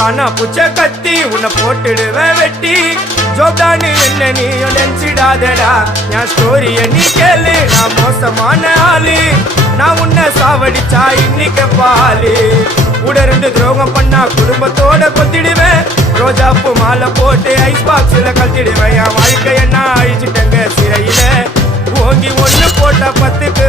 காணா புச்ச கத்தி உன்னை போட்டுடுவேன் வெட்டி ஜோப்டானு என்ன நீயும் நினைச்சிடாதடா என் ஸ்டோரிய நீ கேளு நான் மோசமான ஆளு நான் உன்னை சாவடிச்சா இன்னைக்கு பாலு உடருந்து துரோகம் பண்ணா குடும்பத்தோட கொத்திடுவேன் ரோஜாப்பு மாலை போட்டு ஐஸ் பாக்ஸ்ல கழட்டிடுவேன் என் வாழ்க்கைய நான் அழிச்சிட்டங்க சிறையில ஓங்கி ஒண்ணு போட்ட 10க்கு